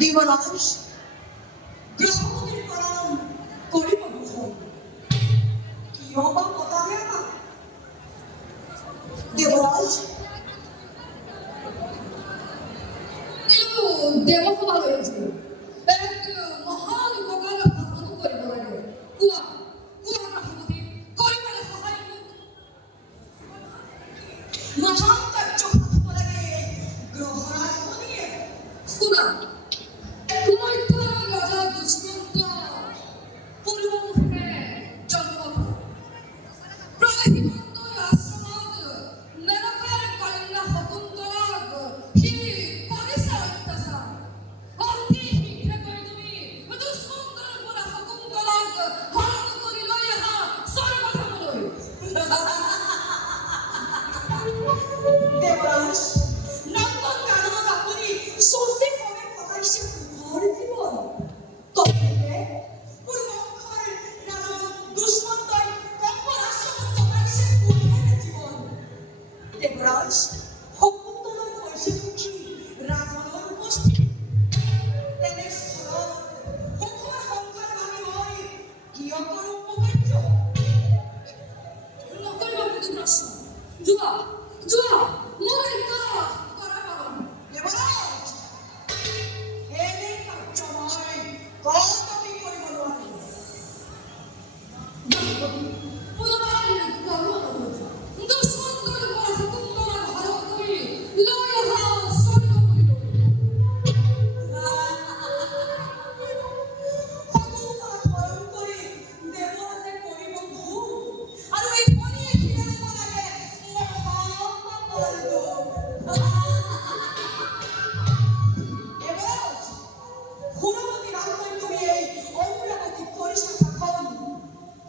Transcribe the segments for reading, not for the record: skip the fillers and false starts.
দিবনাশ গ্রহপতির প্রণাম করিব বুঝন কি হবা পতাবে আমার দেবরাজ দেব হওয়া হয়েছে এক মহান উপকার সাধন করিব লাগে কুয়া কুয়া গ্রহপতি করিবারে সহায় মহান কার্য সাধিব লাগে গ্রহরাজ বনিয়ে শুনা তোমার তো রাজা দুষ্মন্ত পূর্বমুখে জন্ম প্রহিমন্ত আশ্রমত নরকের কন্যা শকুন্তলাক সি কৰিছে অত্যাচাৰ অতি শীঘ্ৰে কৰি তুমি দুষ্মন্তৰ পৰা শকুন্তলাক হৰণ কৰি লৈ আহা স্বৰ্গধামলৈ দেবরাজ নন্দন কানন আপনি সত্যি করে পতাইছে ঘর জীবন তবে পূর্বমুখের রাজন দুষ্মন্তই কম্পন আশ্রমত পতাইছে কোনের জীবন দেবরাজ শকুন্তলার কৈছে কি রাজনৰ উপস্থিত তেনে স্থলত সুখৰ সংসাৰ ভাঙি মই কিয় কৰো উপকাৰ্য নকৰিব বুলি প্ৰশ্ন যোৱা যোৱা মোৰ এতিয়া কৰা পাৰম দেবরাজ এনে কাৰ্য মই কদাপি কৰিব নোৱাৰিম পুনৰাই কৰো অনুৰোধ দুষ্মন্তৰ পৰা শকুন্তলাক হৰণ কৰি লৈ আহা স্বৰ্গপুৰীলৈ শকুন্তলাক হৰণ কৰি দেৱৰাজে কৰিব ভোগ আৰু এই ধনীয়ে ঘিৰে ল'ব লাগে মহাপাপৰ দোষ। দেৱৰাজ, সুৰৱতী ৰামলৈ তুমি এই অমৰাৱতী কৰিছা শাসন।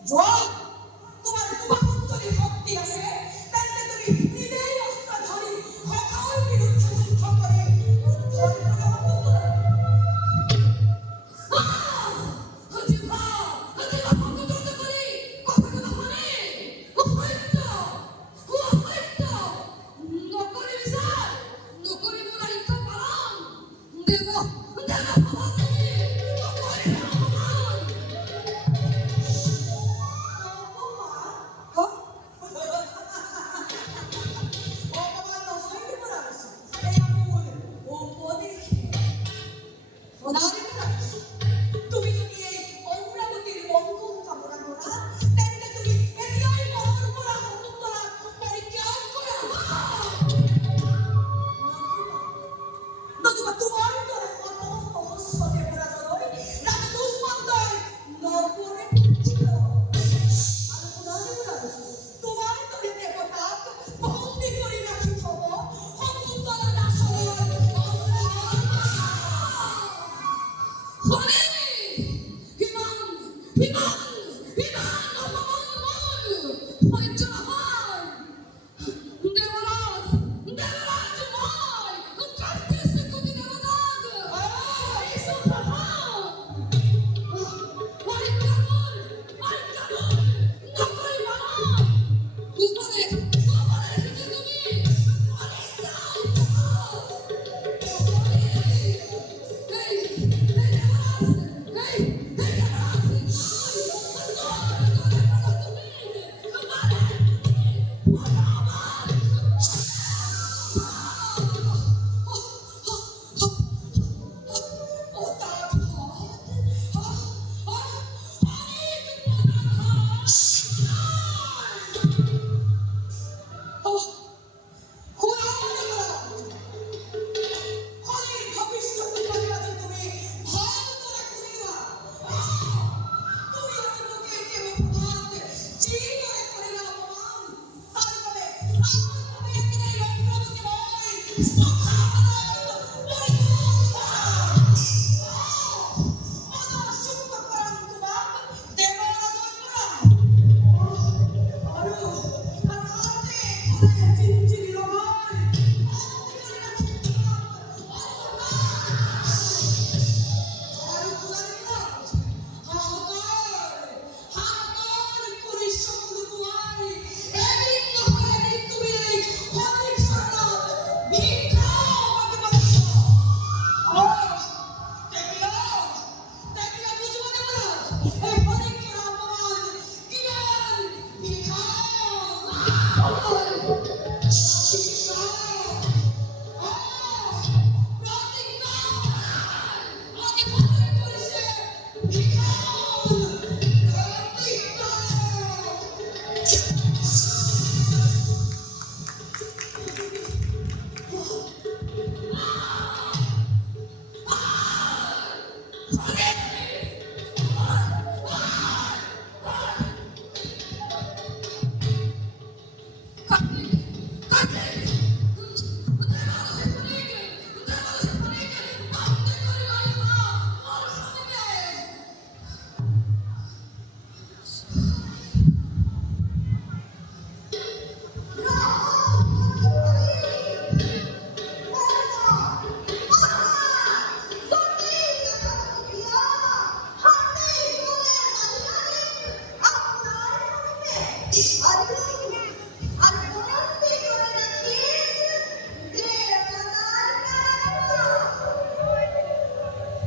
যোৱা, তোমাৰ দুবাহুত যদি শক্তি আছে তেন্তে তুমি নিজেই অস্ত্ৰ ধৰি সখাৰ বিৰুদ্ধে যুদ্ধ কৰি উদ্ধাৰ কৰা শকুন্তলাক। অপমান নহয় দেৱৰাজ, এয়া মোৰ উপদেশ। দেৱৰাজ, তুমি যদি এই অমৰাৱতীৰ মংগল কামনা কৰা তেন্তে তুমি এতিয়াই মনৰ পৰা শকুন্তলাক পৰিত্যাগ কৰা। নতুবা তোমাৰ দৰে শত সহস্ৰ দেৱৰাজলৈ ৰাজা দুষ্মন্তই নৰকৰে পুজিব। আৰু শুনা দেৱৰাজ, তোমাৰ দৰে দেৱতাক বন্দী কৰি ৰাখি থব শকুন্তলাৰ আচলৰ অন্তৰাল।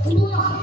Keluar